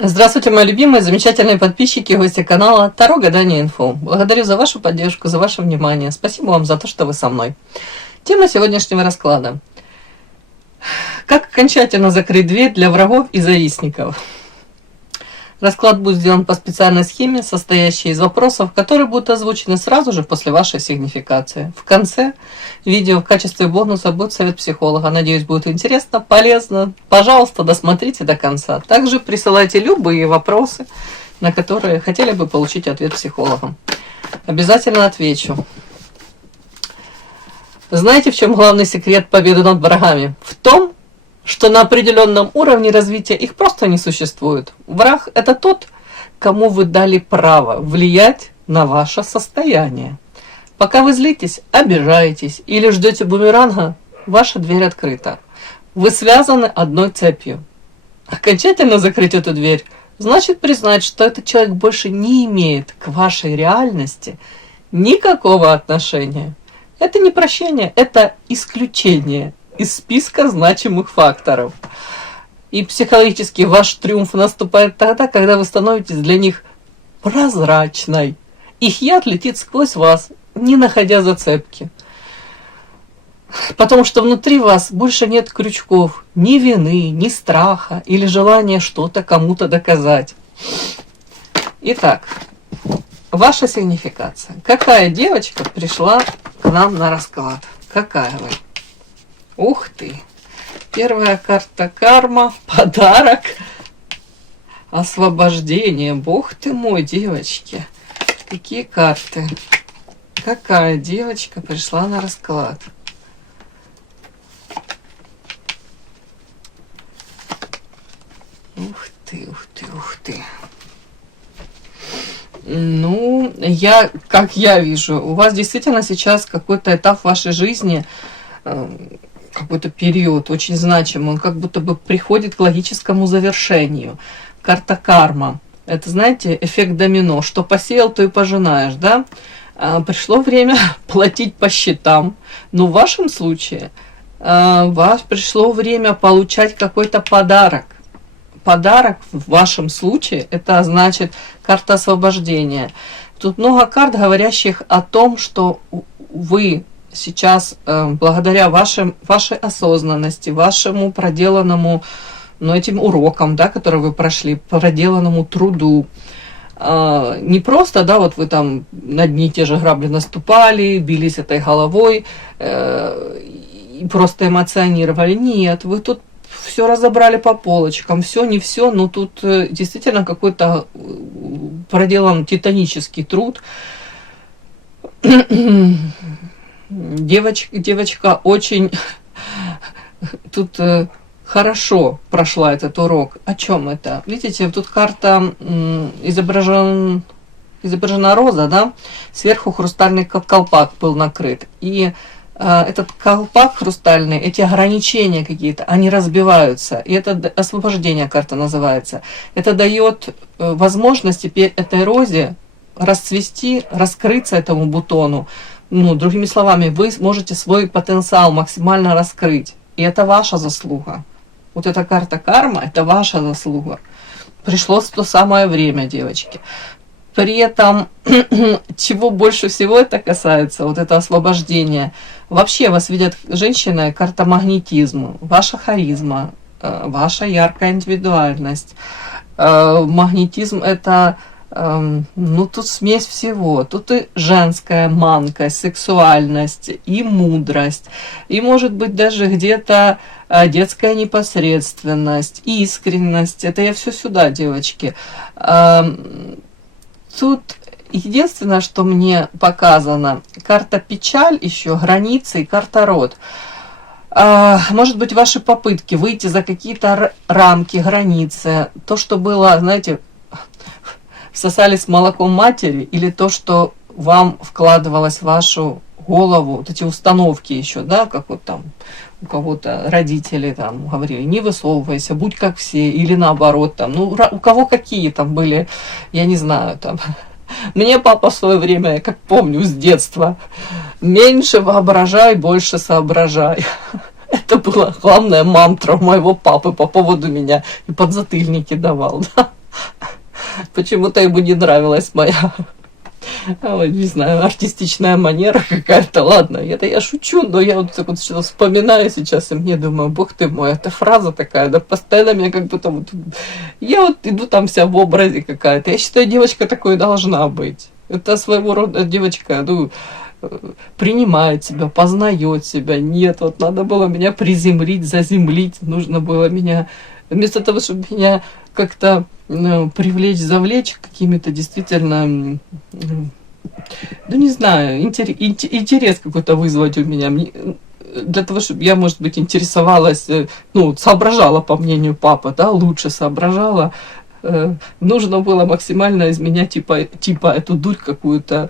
Здравствуйте, мои любимые, замечательные подписчики и гости канала Таро Гадание Инфо. Благодарю за вашу поддержку, за ваше внимание. Спасибо вам за то, что вы со мной. Тема сегодняшнего расклада. Как окончательно закрыть дверь для врагов и завистников? Расклад будет сделан по специальной схеме, состоящей из вопросов, которые будут озвучены сразу же после вашей сигнификации. В конце видео в качестве бонуса будет совет психолога. Надеюсь, будет интересно, полезно. Пожалуйста, досмотрите до конца. Также присылайте любые вопросы, на которые хотели бы получить ответ психолога. Обязательно отвечу. Знаете, в чем главный секрет победы над врагами? В том, что на определенном уровне развития их просто не существует. Враг – это тот, кому вы дали право влиять на ваше состояние. Пока вы злитесь, обижаетесь или ждете бумеранга, ваша дверь открыта. Вы связаны одной цепью. Окончательно закрыть эту дверь значит признать, что этот человек больше не имеет к вашей реальности никакого отношения. Это не прощение, это исключение из списка значимых факторов. И психологически ваш триумф наступает тогда, когда вы становитесь для них прозрачной. Их яд летит сквозь вас, не находя зацепки. Потому что внутри вас больше нет крючков, ни вины, ни страха или желания что-то кому-то доказать. Итак, ваша сигнификация. Какая девочка пришла к нам на расклад? Какая вы? Ух ты! Первая карта карма, подарок, освобождение. Бог ты мой, девочки! Какие карты? Какая девочка пришла на расклад? Ух ты, ух ты, ух ты! Ну, как я вижу, у вас действительно сейчас какой-то этап в вашей жизни, какой-то период очень значимый, он как будто бы приходит к логическому завершению. Карта карма. Это, знаете, эффект домино. Что посеял, то и пожинаешь, да? Пришло время платить по счетам. Но в вашем случае пришло время получать какой-то подарок. Подарок в вашем случае, это значит карта освобождения. Тут много карт, говорящих о том, что вы сейчас, благодаря вашей осознанности, вашему проделанному, этим урокам, да, которые вы прошли, проделанному труду, не просто, да, вот вы там на дни те же грабли наступали, бились этой головой и просто эмоционировали. Нет, вы тут все разобрали по полочкам, все, не все, но тут действительно какой-то проделан титанический труд. Девочка очень тут хорошо прошла этот урок. О чем это? Видите, тут карта изображена роза, да? Сверху хрустальный колпак был накрыт. И этот колпак хрустальный, эти ограничения какие-то, они разбиваются. И это освобождение карта называется. Это дает возможность теперь этой розе расцвести, раскрыться этому бутону. Другими словами, вы можете свой потенциал максимально раскрыть. И это ваша заслуга. Вот эта карта карма, это ваша заслуга. Пришло то самое время, девочки. При этом, чего больше всего это касается, вот это освобождение. Вообще вас видят женщиной, карта магнетизма, ваша харизма, ваша яркая индивидуальность. Магнетизм это... тут смесь всего. Тут и женская манкость, сексуальность, и мудрость, и, может быть, даже где-то детская непосредственность, искренность. Это я все сюда, девочки. Тут единственное, что мне показано, карта печаль еще, границы и карта род. Может быть, ваши попытки выйти за какие-то рамки, границы, то, что было, знаете, всосались молоком матери, или то, что вам вкладывалось в вашу голову, вот эти установки еще, да, как вот там у кого-то родители там говорили, не высовывайся, будь как все, или наоборот, там, у кого какие там были, я не знаю, там. Мне папа в свое время, я как помню с детства, меньше воображай, больше соображай. Это была главная мантра моего папы по поводу меня, и подзатыльники давал, да. Почему-то ему не нравилась моя, не знаю, артистичная манера какая-то. Ладно, это я шучу, но я вот так вот что-то вспоминаю сейчас, и мне думаю, бог ты мой, эта фраза такая, да, постоянно мне как будто вот... Я вот иду там вся в образе какая-то. Я считаю, девочка такой должна быть. Это своего рода девочка, принимает себя, познает себя. Нет, вот надо было меня приземлить, заземлить, нужно было меня, вместо того, чтобы меня как-то привлечь, завлечь какими-то действительно, не знаю, интерес какой-то вызвать у меня. Для того, чтобы я, может быть, интересовалась, соображала, по мнению папы, да, лучше соображала, нужно было максимально из меня типа эту дурь какую-то,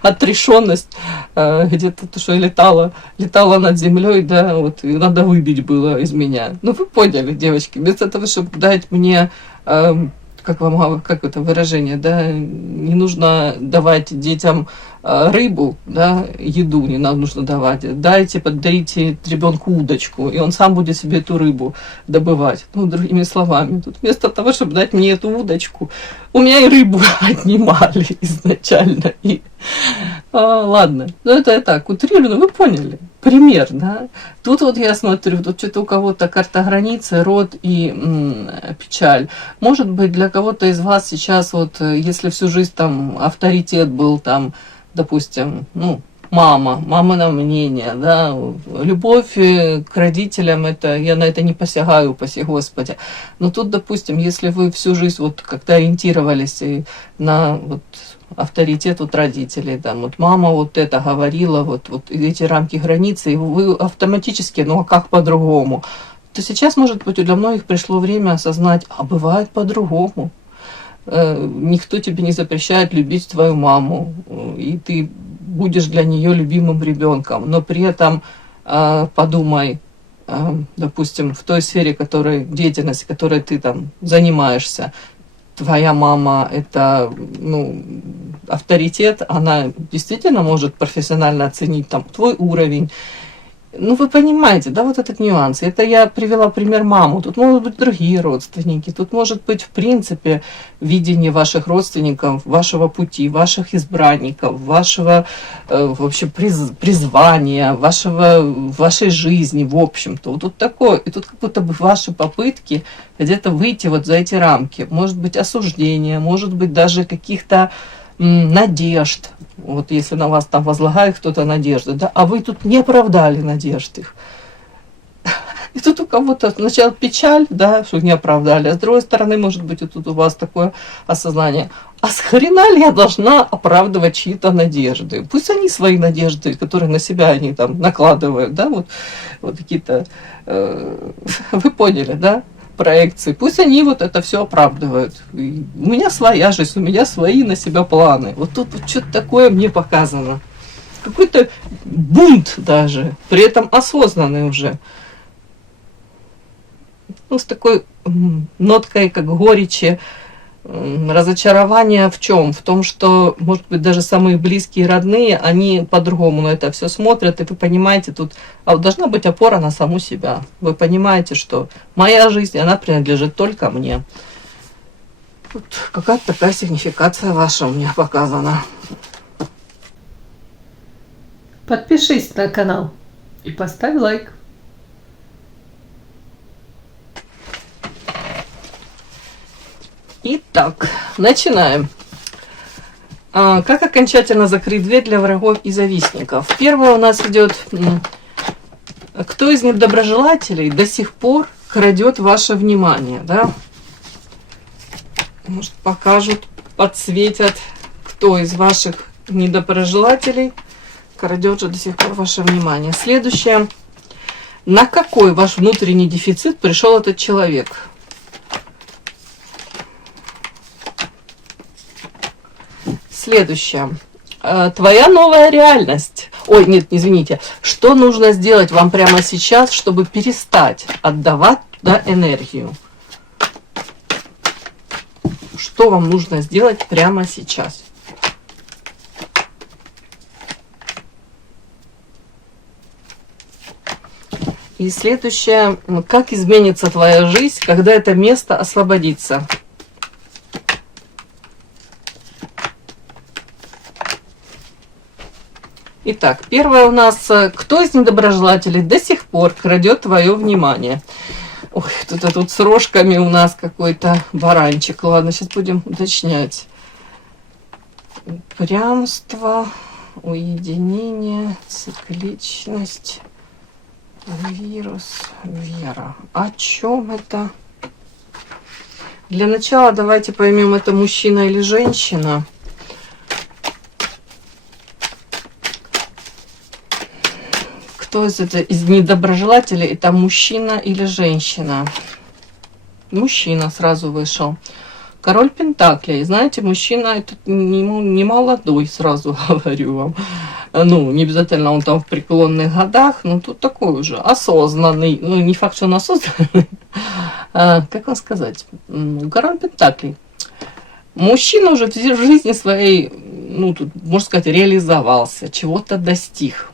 отрешенность, где-то то, что летала над землей, да, вот, и надо выбить было из меня. Ну, вы поняли, девочки, вместо того, чтобы дать мне, как это выражение, да, не нужно давать детям рыбу, да, еду не нам нужно давать, подарите ребенку удочку, и он сам будет себе эту рыбу добывать. Другими словами, тут вместо того, чтобы дать мне эту удочку, у меня и рыбу отнимали изначально. Ладно, это я так утрирую, вы поняли. Пример, да. Тут вот я смотрю, тут что-то у кого-то карта границы, род и печаль. Может быть, для кого-то из вас сейчас, вот, если всю жизнь там авторитет был, там, допустим, мамино мнение, да, любовь к родителям, это, я на это не посягаю, упаси Господи. Но тут, допустим, если вы всю жизнь вот как-то ориентировались на вот авторитет вот родителей, там, вот мама вот это говорила, вот эти рамки границы, и вы автоматически, а как по-другому? То сейчас, может быть, для многих пришло время осознать, а бывает по-другому. Никто тебе не запрещает любить твою маму, и ты будешь для нее любимым ребенком, но при этом подумай, допустим, в той сфере, деятельности, которой ты там занимаешься, твоя мама это, авторитет, она действительно может профессионально оценить там твой уровень. Вы понимаете, да, вот этот нюанс. Это я привела пример маму. Тут могут быть другие родственники. Тут может быть, в принципе, видение ваших родственников, вашего пути, ваших избранников, вашего вообще призвания, вашей жизни, в общем-то. Вот тут такое. И тут как будто бы ваши попытки где-то выйти вот за эти рамки. Может быть, осуждение, может быть, даже каких-то надежд. Вот если на вас там возлагает кто-то надежды, да, а вы тут не оправдали надежд их. И тут у кого-то сначала печаль, да, что не оправдали, а с другой стороны, может быть, и тут у вас такое осознание. А с хрена ли я должна оправдывать чьи-то надежды? Пусть они свои надежды, которые на себя они там накладывают, да, вот какие-то, вы поняли, да, проекции. Пусть они вот это все оправдывают. И у меня своя жизнь, у меня свои на себя планы. Вот тут вот что-то такое мне показано. Какой-то бунт даже, при этом осознанный уже. С такой ноткой, как горечи, разочарование в чем? В том, что, может быть, даже самые близкие, родные, они по-другому на это все смотрят, и вы понимаете, тут должна быть опора на саму себя. Вы понимаете, что моя жизнь, она принадлежит только мне. Вот какая-то такая сигнификация ваша у меня показана. Подпишись на канал и поставь лайк. Итак, начинаем. Как окончательно закрыть дверь для врагов и завистников? Первое у нас идет, кто из недоброжелателей до сих пор крадет ваше внимание, да? Может, покажут, подсветят, кто из ваших недоброжелателей крадет же до сих пор ваше внимание. Следующее. На какой ваш внутренний дефицит пришел этот человек? Следующее. Твоя новая реальность. Ой, нет, извините. Что нужно сделать вам прямо сейчас, чтобы перестать отдавать туда энергию? Что вам нужно сделать прямо сейчас? И следующее. Как изменится твоя жизнь, когда это место освободится? Итак, первое у нас, кто из недоброжелателей до сих пор крадет твое внимание? Ой, тут с рожками у нас какой-то баранчик. Ладно, сейчас будем уточнять. Упрямство, уединение, цикличность, вирус, вера. О чем это? Для начала давайте поймем, это мужчина или женщина. Кто из недоброжелателей, это мужчина или женщина? Мужчина сразу вышел. Король Пентаклей. Знаете, мужчина это не молодой, сразу говорю вам. Ну, не обязательно он там в преклонных годах, но тут такой уже осознанный. Ну, не факт, что он осознанный. Как вам сказать? Король Пентаклей. Мужчина уже в жизни своей, ну, тут, можно сказать, реализовался, чего-то достиг.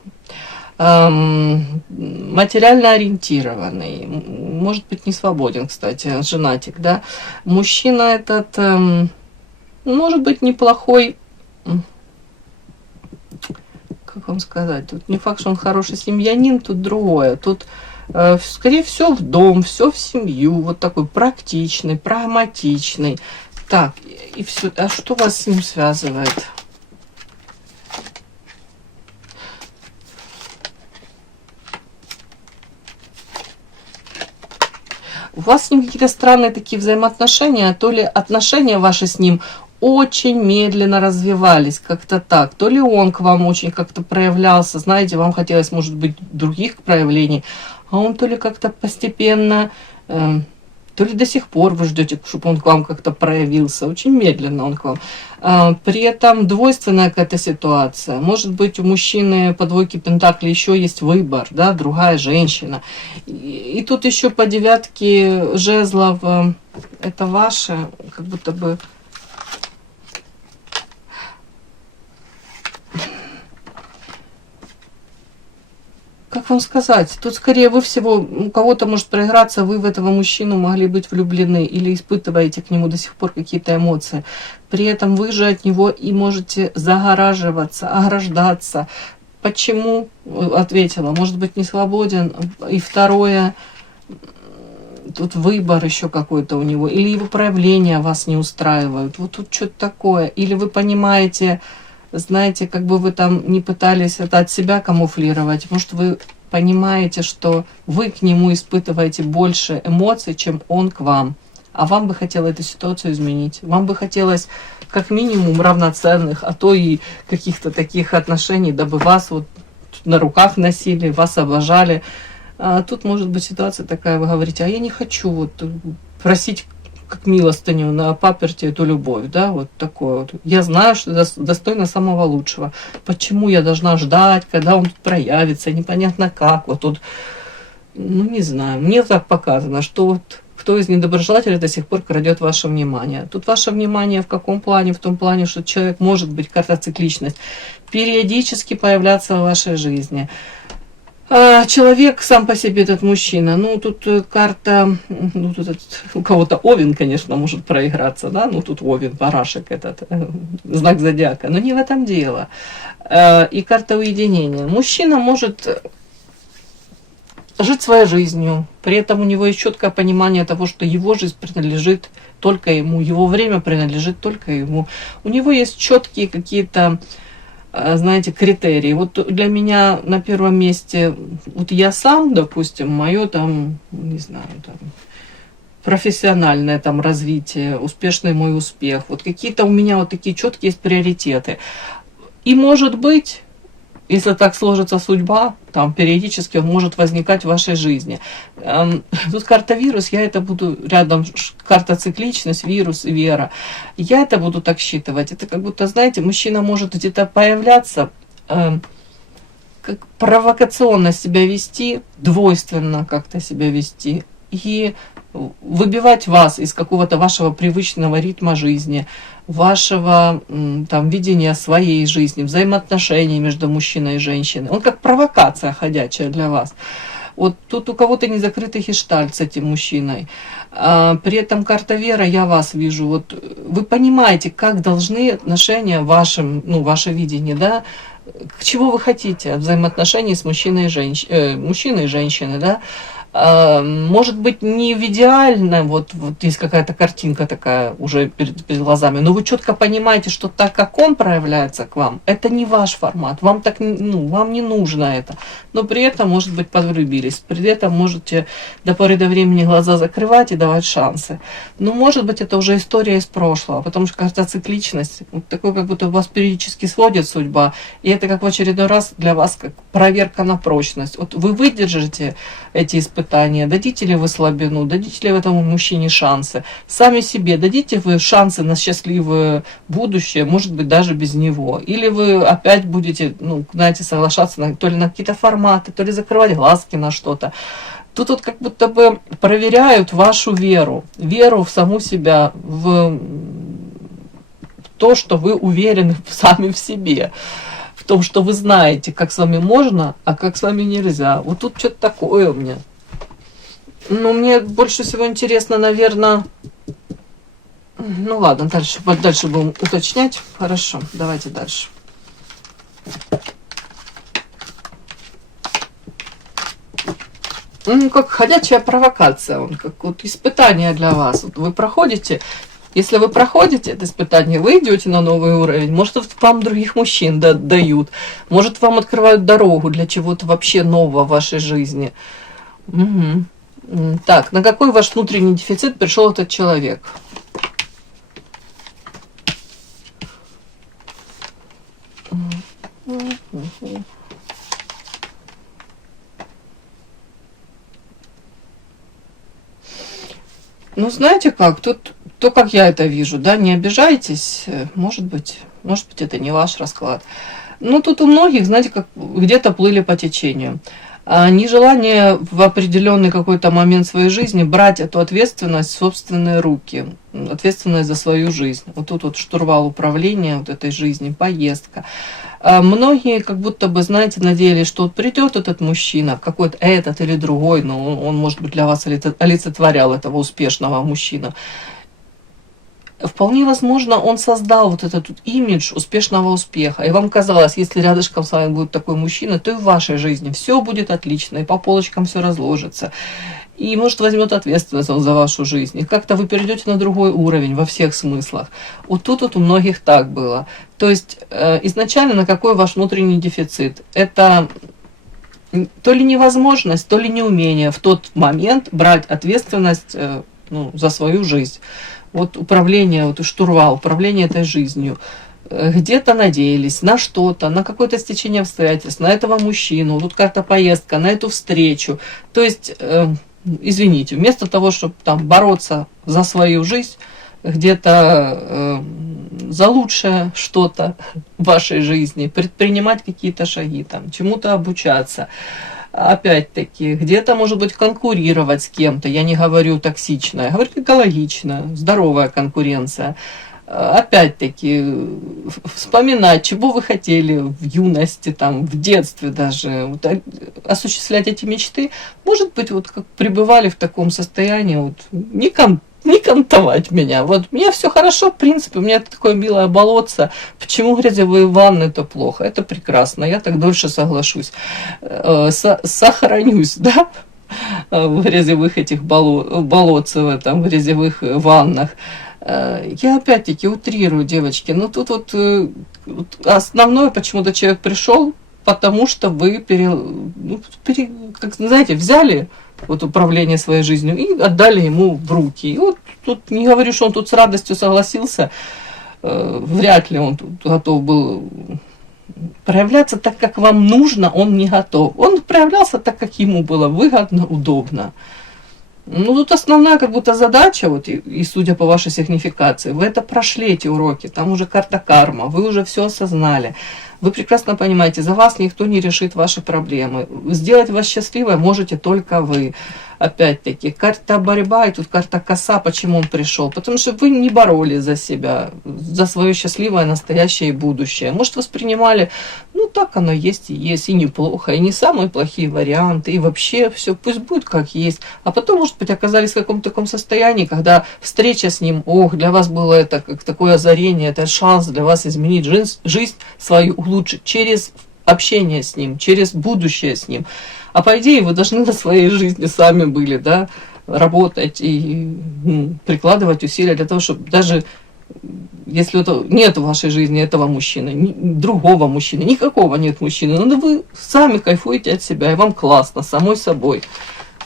Материально ориентированный, может быть, не свободен, кстати, женатик, да. Мужчина этот, может быть, неплохой, как вам сказать, тут не факт, что он хороший семьянин, тут другое, тут, скорее всего, в дом, все в семью, вот такой практичный, прагматичный. Так, и все, а что вас с ним связывает? У вас с ним какие-то странные такие взаимоотношения, то ли отношения ваши с ним очень медленно развивались, как-то так, то ли он к вам очень как-то проявлялся, знаете, вам хотелось, может быть, других проявлений, а он то ли как-то постепенно, то ли до сих пор вы ждете, чтобы он к вам как-то проявился, очень медленно он к вам. При этом двойственная какая-то ситуация. Может быть, у мужчины по двойке пентаклей еще есть выбор, да, другая женщина. И тут еще по девятке жезлов, это ваше, как будто бы... Как вам сказать? Тут скорее вы всего, у кого-то может проиграться, вы в этого мужчину могли быть влюблены или испытываете к нему до сих пор какие-то эмоции. При этом вы же от него и можете загораживаться, ограждаться. Почему? Ответила, может быть, не свободен. И второе, тут выбор еще какой-то у него. Или его проявления вас не устраивают. Вот тут что-то такое. Или вы понимаете... Знаете, как бы вы там не пытались это от себя камуфлировать, может, вы понимаете, что вы к нему испытываете больше эмоций, чем он к вам. А вам бы хотелось эту ситуацию изменить. Вам бы хотелось как минимум равноценных, а то и каких-то таких отношений, дабы вас вот на руках носили, вас обожали. А тут может быть ситуация такая, вы говорите, а я не хочу вот просить как милостыню на паперти эту любовь, да, вот такое вот. Я знаю, что достойна самого лучшего. Почему я должна ждать, когда он тут проявится, непонятно как, вот тут, ну не знаю, мне так показано, что вот кто из недоброжелателей до сих пор крадет ваше внимание. Тут ваше внимание в каком плане? В том плане, что человек может быть, карта цикличность, периодически появляться в вашей жизни. Человек сам по себе, этот мужчина, ну тут карта, ну тут у кого-то Овен, конечно, может проиграться, да, ну тут Овен, барашек этот, знак зодиака, но не в этом дело. И карта уединения. Мужчина может жить своей жизнью, при этом у него есть четкое понимание того, что его жизнь принадлежит только ему, его время принадлежит только ему. У него есть четкие какие-то, знаете, критерии. Вот для меня на первом месте, вот я сам, допустим, мое там, не знаю, там, профессиональное там развитие, успешный мой успех, вот какие-то у меня вот такие четкие есть приоритеты. И может быть, если так сложится судьба, там периодически он может возникать в вашей жизни. Тут карта вирус, я это буду рядом, карта цикличность, вирус и вера. Я это буду так считывать. Это как будто, знаете, мужчина может где-то появляться, как провокационно себя вести, двойственно как-то себя вести. И выбивать вас из какого-то вашего привычного ритма жизни, вашего там видения своей жизни, взаимоотношений между мужчиной и женщиной. Он как провокация ходячая для вас. Вот тут у кого-то не закрытый гештальт с этим мужчиной. При этом карта вера, я вас вижу. Вот вы понимаете, как должны отношения вашим, ну, ваше видение, да, к чему вы хотите от взаимоотношений с мужчиной и мужчиной и женщиной, да? Может быть, не в идеально, вот есть какая-то картинка такая уже перед глазами, но вы четко понимаете, что так, как он проявляется к вам, это не ваш формат, вам так, вам не нужно это. Но при этом, может быть, подвлюбились, при этом можете до поры до времени глаза закрывать и давать шансы. Но, может быть, это уже история из прошлого, потому что кажется цикличность, вот такой, как будто вас периодически сводит судьба, и это как в очередной раз для вас как проверка на прочность. Вот вы выдержите эти испытания, дадите ли вы слабину, дадите ли вы этому мужчине шансы, сами себе дадите вы шансы на счастливое будущее, может быть, даже без него, или вы опять будете, знаете, соглашаться то ли на какие-то форматы, то ли закрывать глазки на что-то. Тут вот как будто бы проверяют вашу веру в саму себя, в то, что вы уверены сами в себе, в том, что вы знаете, как с вами можно, а как с вами нельзя. Вот тут что-то такое у меня. Но мне больше всего интересно, наверное... Ну ладно, дальше будем уточнять. Хорошо, давайте дальше. Как ходячая провокация, как вот испытание для вас. Вот вы проходите, если вы проходите это испытание, вы идете на новый уровень, может, вам других мужчин дают, может, вам открывают дорогу для чего-то вообще нового в вашей жизни. Угу. Так, на какой ваш внутренний дефицит пришел этот человек? Ну, знаете как, тут то, как я это вижу, да, не обижайтесь, может быть, это не ваш расклад. Ну, тут у многих, знаете, как где-то плыли по течению. Нежелание в определенный какой-то момент своей жизни брать эту ответственность в собственные руки, ответственность за свою жизнь. Вот тут вот штурвал управления вот этой жизнью, поездка. Многие как будто бы, знаете, надеялись, что вот придет этот мужчина, какой-то этот или другой, но он может быть, для вас олицетворял этого успешного мужчину. Вполне возможно, он создал вот этот имидж успешного успеха. И вам казалось, если рядышком с вами будет такой мужчина, то и в вашей жизни все будет отлично, и по полочкам все разложится. И, может, возьмет ответственность он за вашу жизнь. И как-то вы перейдете на другой уровень во всех смыслах. Вот тут вот у многих так было. То есть изначально на какой ваш внутренний дефицит? Это то ли невозможность, то ли неумение в тот момент брать ответственность за свою жизнь. Вот управление, вот штурвал, управление этой жизнью. Где-то надеялись на что-то, на какое-то стечение обстоятельств, на этого мужчину, тут карта поездка, на эту встречу. То есть, извините, вместо того, чтобы там бороться за свою жизнь, где-то за лучшее что-то в вашей жизни, предпринимать какие-то шаги, там, чему-то обучаться. Опять-таки, где-то, может быть, конкурировать с кем-то. Я не говорю токсично, я говорю экологично, здоровая конкуренция. Опять-таки, вспоминать, чего вы хотели в юности, там, в детстве даже, вот, осуществлять эти мечты. Может быть, вот как пребывали в таком состоянии, вот, не кантовать меня. Вот мне все хорошо, в принципе, у меня такое милое болотце. Почему грязевые ванны это плохо? Это прекрасно, я так дольше соглашусь. Сохранюсь, да, в грязевых этих болотцев, в грязевых ваннах. Я опять-таки утрирую, девочки. Но тут вот основное, почему-то человек пришел, потому что вы, как знаете, взяли вот управление своей жизнью и отдали ему в руки. И вот тут не говорю, что он тут с радостью согласился, вряд ли он тут готов был проявляться так, как вам нужно, он не готов. Он проявлялся так, как ему было выгодно, удобно. Ну, тут основная как будто задача, вот, и судя по вашей сигнификации, вы это прошли, эти уроки, там уже карта карма, вы уже все осознали. Вы прекрасно понимаете, за вас никто не решит ваши проблемы. Сделать вас счастливой можете только вы. Опять-таки, карта борьба, и тут карта коса, почему он пришел? Потому что вы не боролись за себя, за свое счастливое настоящее и будущее. Может, воспринимали, так оно есть, и неплохо, и не самые плохие варианты, и вообще все, пусть будет как есть. А потом, может быть, оказались в каком-то таком состоянии, когда встреча с ним, для вас было это как такое озарение, это шанс для вас изменить жизнь свою, улучшить через общение с ним, через будущее с ним. А по идее вы должны на своей жизни сами были, да, работать и прикладывать усилия для того, чтобы даже если это нет в вашей жизни этого мужчины, другого мужчины, никакого нет мужчины, но вы сами кайфуете от себя, и вам классно, самой собой.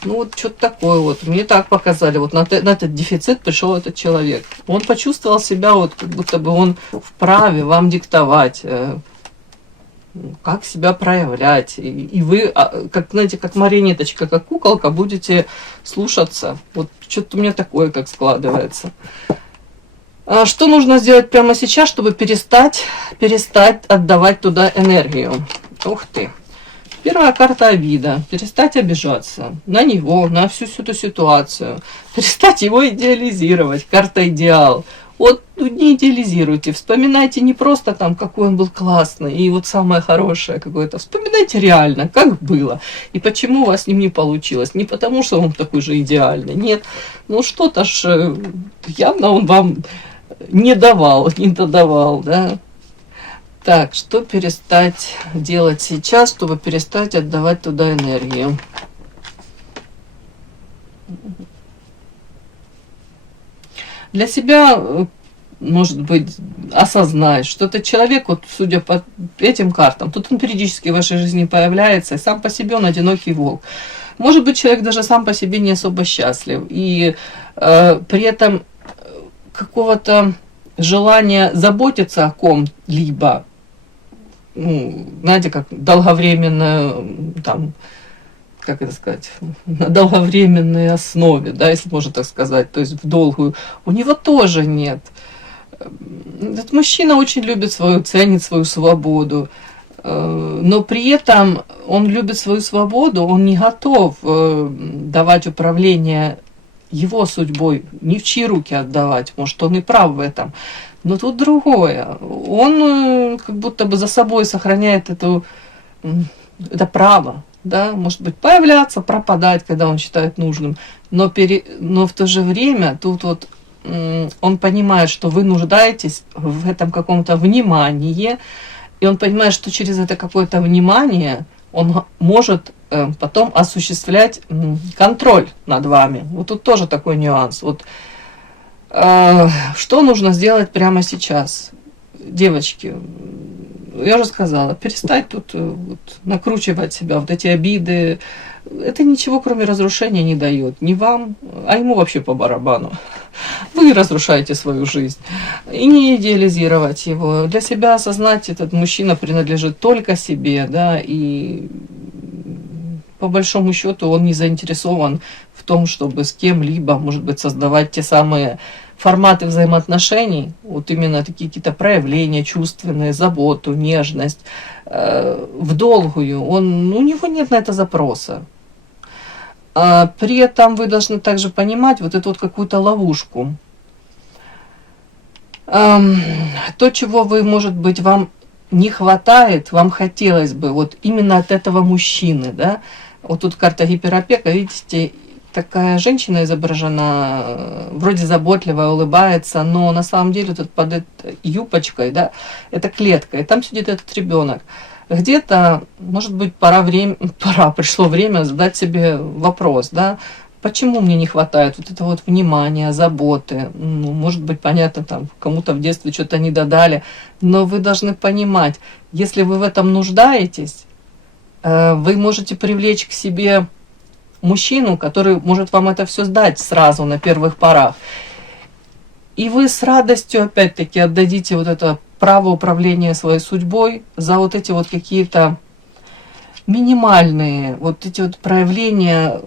Ну вот что-то такое вот. Мне так показали. Вот на этот дефицит пришел этот человек. Он почувствовал себя вот, как будто бы он вправе вам диктовать, как себя проявлять. И вы, как, знаете, как марионеточка, как куколка, будете слушаться. Вот что-то у меня такое как складывается. А что нужно сделать прямо сейчас, чтобы перестать отдавать туда энергию? Ух ты. Первая карта обида. Перестать обижаться на него, на всю эту ситуацию. Перестать его идеализировать. Карта идеал. Вот не идеализируйте. Вспоминайте не просто там, какой он был классный и вот самое хорошее какое-то. Вспоминайте реально, как было. И почему у вас с ним не получилось. Не потому, что он такой же идеальный. Нет. Ну что-то ж явно он вам не додавал, да. Так, что перестать делать сейчас, чтобы перестать отдавать туда энергию? Для себя, может быть, осознать, что этот человек, вот судя по этим картам, тут он периодически в вашей жизни появляется, и сам по себе он одинокий волк. Может быть, человек даже сам по себе не особо счастлив, и при этом какого-то желания заботиться о ком-либо, ну, знаете, как долговременно, там, как это сказать, на долговременной основе, да, если можно так сказать, то есть в долгую, у него тоже нет. Этот мужчина очень любит ценит свою свободу, но при этом он любит свою свободу, он не готов давать управление его судьбой, ни в чьи руки отдавать, может, он и прав в этом. Но тут другое. Он как будто бы за собой сохраняет это право, да, может быть, появляться, пропадать, когда он считает нужным. Но в то же время тут вот он понимает, что вы нуждаетесь в этом каком-то внимании, и он понимает, что через это какое-то внимание он может потом осуществлять контроль над вами. Вот тут тоже такой нюанс. Вот что нужно сделать прямо сейчас? Девочки, я уже сказала, перестать тут вот, накручивать себя, вот эти обиды. Это ничего, кроме разрушения, не дает. Ни вам, а ему вообще по барабану. Вы разрушаете свою жизнь. И не идеализировать его. Для себя осознать, этот мужчина принадлежит только себе, да, и по большому счету он не заинтересован в том, чтобы с кем-либо, может быть, создавать те самые форматы взаимоотношений, вот именно такие какие-то проявления чувственные, заботу, нежность, в долгую. У него нет на это запроса. При этом вы должны также понимать вот эту вот какую-то ловушку. То, чего вы, может быть, вам не хватает, вам хотелось бы вот именно от этого мужчины, да. Вот тут карта гиперопека, видите, такая женщина изображена, вроде заботливая, улыбается, но на самом деле тут под этой юбочкой, да, это клетка, и там сидит этот ребенок. Где-то, может быть, пришло время задать себе вопрос, да, почему мне не хватает вот этого вот внимания, заботы. Ну, может быть, понятно, там кому-то в детстве что-то не додали, но вы должны понимать, если вы в этом нуждаетесь, вы можете привлечь к себе мужчину, который может вам это все сдать сразу на первых порах. И вы с радостью, опять-таки, отдадите вот это право управления своей судьбой за вот эти вот какие-то минимальные, вот эти вот проявления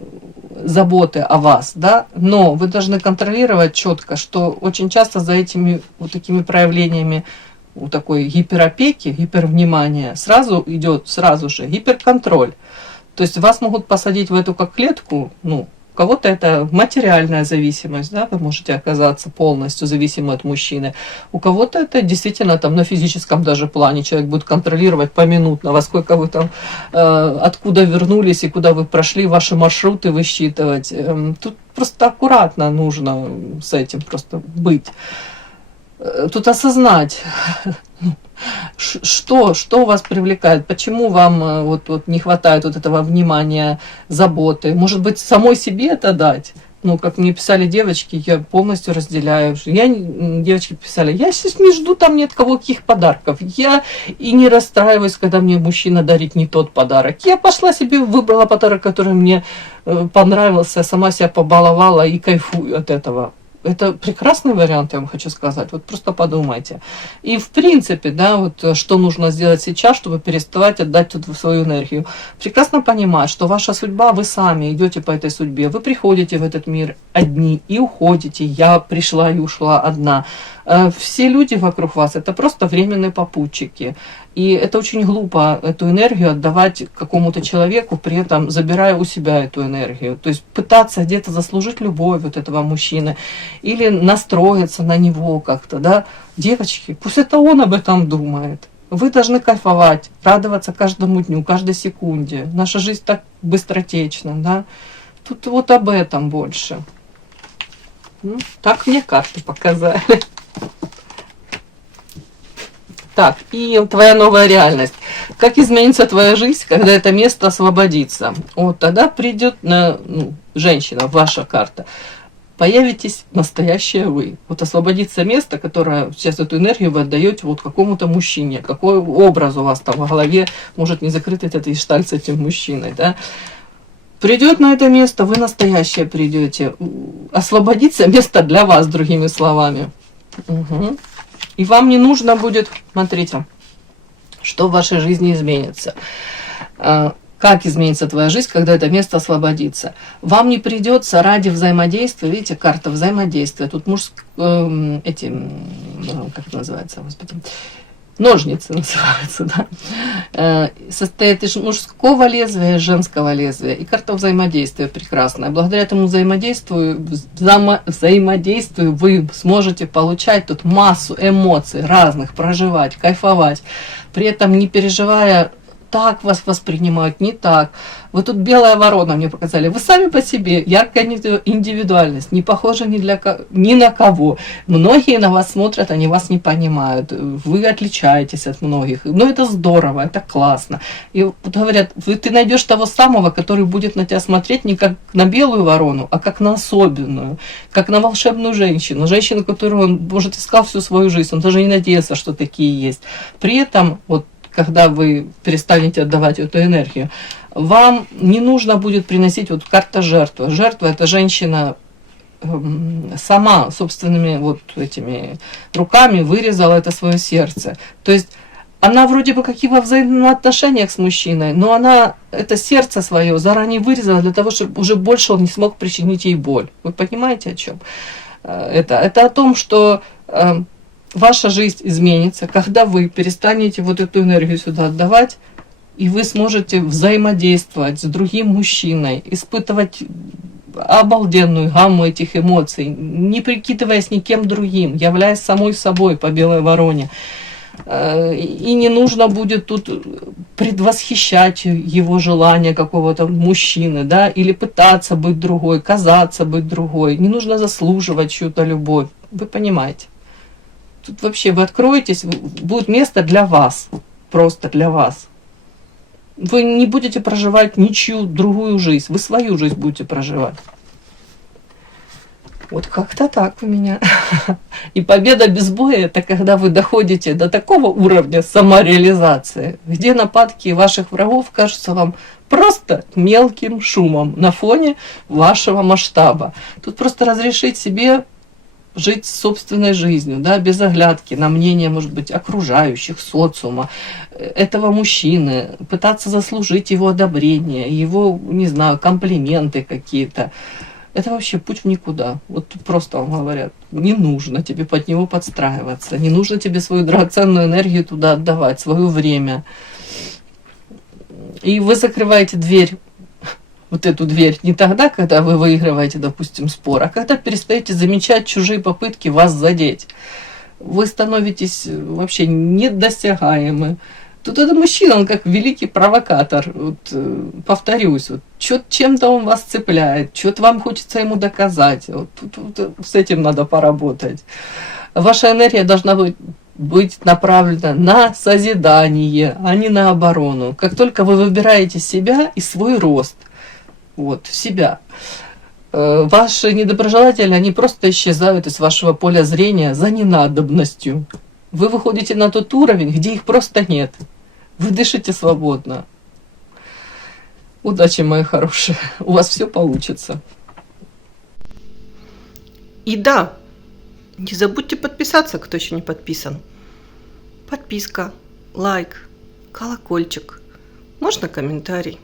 заботы о вас, да, но вы должны контролировать четко, что очень часто за этими вот такими проявлениями у такой гиперопеки, гипервнимания сразу же гиперконтроль. То есть вас могут посадить в эту как клетку, ну, у кого-то это материальная зависимость, да, вы можете оказаться полностью зависимы от мужчины. У кого-то это действительно там на физическом даже плане. Человек будет контролировать поминутно, во сколько вы там, откуда вернулись и куда вы прошли, ваши маршруты высчитывать. Тут просто аккуратно нужно с этим просто быть. тут осознать, что вас привлекает, почему вам вот не хватает вот этого внимания, заботы. Может быть, самой себе это дать? Ну, как мне писали девочки, я полностью разделяю. Девочки писали, я сейчас не жду там ни от кого каких подарков. Я и не расстраиваюсь, когда мне мужчина дарит не тот подарок. Я пошла себе, выбрала подарок, который мне понравился, сама себя побаловала и кайфую от этого. Это прекрасный вариант, я вам хочу сказать. Вот просто подумайте. И в принципе, да, вот что нужно сделать сейчас, чтобы переставать отдать тут свою энергию. Прекрасно понимать, что ваша судьба, вы сами идете по этой судьбе. Вы приходите в этот мир одни и уходите. Я пришла и ушла одна. Все люди вокруг вас это просто временные попутчики. И это очень глупо, эту энергию отдавать какому-то человеку, при этом забирая у себя эту энергию. То есть пытаться где-то заслужить любовь вот этого мужчины или настроиться на него как-то, да. Девочки, пусть это он об этом думает. Вы должны кайфовать, радоваться каждому дню, каждой секунде. Наша жизнь так быстротечна, да. Тут вот об этом больше. Ну, так мне карты показали. Так, и твоя новая реальность. Как изменится твоя жизнь, когда это место освободится? Вот тогда придет женщина, ваша карта. Появитесь настоящее вы. Вот освободится место, которое сейчас эту энергию вы отдаете вот какому-то мужчине. Какой образ у вас там в голове может не закрыть этот гештальт с этим мужчиной, да? Придет на это место, вы настоящее придете. Освободится место для вас, другими словами. Угу. И вам не нужно будет, смотрите, что в вашей жизни изменится. Как изменится твоя жизнь, когда это место освободится. Вам не придется ради взаимодействия, видите, карта взаимодействия. Тут как это называется, господи, ножницы называются, да. Состоит из мужского лезвия и женского лезвия. И карта взаимодействия прекрасная. Благодаря этому взаимодействию вы сможете получать тут массу эмоций разных, проживать, кайфовать. При этом не переживая, так вас воспринимают, не так. Вы тут белая ворона мне показали. Вы сами по себе, яркая индивидуальность, не похожа ни на кого. Многие на вас смотрят, они вас не понимают. Вы отличаетесь от многих. Но это здорово, это классно. И вот говорят, ты найдешь того самого, который будет на тебя смотреть не как на белую ворону, а как на особенную, как на волшебную женщину. Женщину, которую он, может, искал всю свою жизнь. Он даже не надеялся, что такие есть. При этом, вот, когда вы перестанете отдавать эту энергию, вам не нужно будет приносить вот карта жертвы. Жертва — это женщина сама собственными вот этими руками вырезала это свое сердце. То есть она вроде бы как и во взаимоотношениях с мужчиной, но она это сердце свое заранее вырезала для того, чтобы уже больше он не смог причинить ей боль. Вы понимаете, о чем? Это о том, что ваша жизнь изменится, когда вы перестанете вот эту энергию сюда отдавать, и вы сможете взаимодействовать с другим мужчиной, испытывать обалденную гамму этих эмоций, не прикидываясь никем другим, являясь самой собой по белой вороне. И не нужно будет тут предвосхищать его желание какого-то мужчины, да, или пытаться быть другой, казаться быть другой. Не нужно заслуживать чью-то любовь. Вы понимаете? Тут вообще вы откроетесь, будет место для вас, просто для вас. Вы не будете проживать ничью другую жизнь, вы свою жизнь будете проживать. Вот как-то так у меня. И победа без боя — это когда вы доходите до такого уровня самореализации, где нападки ваших врагов кажутся вам просто мелким шумом на фоне вашего масштаба. Тут просто разрешить себе жить собственной жизнью, да, без оглядки на мнение, может быть, окружающих, социума, этого мужчины, пытаться заслужить его одобрение, его, не знаю, комплименты какие-то. Это вообще путь в никуда. Вот тут просто вам говорят, не нужно тебе под него подстраиваться, не нужно тебе свою драгоценную энергию туда отдавать, свое время. И вы закрываете дверь, вот эту дверь, не тогда, когда вы выигрываете, допустим, спор, а когда перестаете замечать чужие попытки вас задеть. Вы становитесь вообще недосягаемы. Тут этот мужчина, он как великий провокатор. Вот, повторюсь, вот, чем-то он вас цепляет, что-то вам хочется ему доказать. Вот с этим надо поработать. Ваша энергия должна быть направлена на созидание, а не на оборону. Как только вы выбираете себя и свой рост, вот, в себя, ваши недоброжелатели, они просто исчезают из вашего поля зрения за ненадобностью. Вы выходите на тот уровень, где их просто нет. Вы дышите свободно. Удачи, мои хорошие. У вас все получится. И да, не забудьте подписаться, кто еще не подписан. Подписка, лайк, колокольчик, можно комментарий.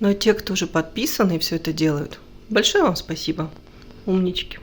Но те, кто уже подписаны и все это делают, большое вам спасибо. Умнички.